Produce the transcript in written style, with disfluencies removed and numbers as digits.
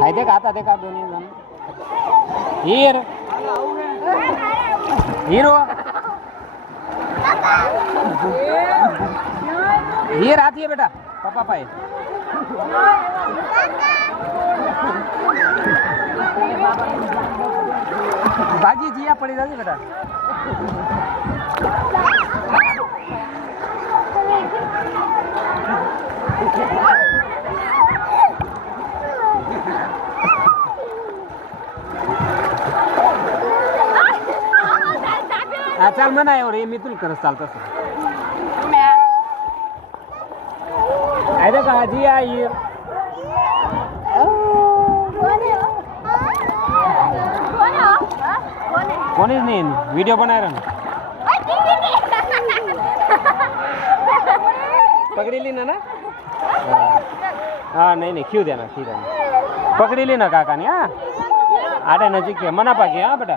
हाय देख आता देख दोन्ही जण हीर हीरो हीर आती है बेटा पापा पाए भागी जिया पड़ी जाती बेटा चाल म्हणा एवढं मी तुला करत चालत आहे का आजी आई कोणीच नाही व्हिडिओ बनायला ना पकडेली ना ना हाँ नहीं क्यों देना ठीक है पकड़ेली ना काका ने हाँ आटे नजीक है मना पाके हाँ बेटा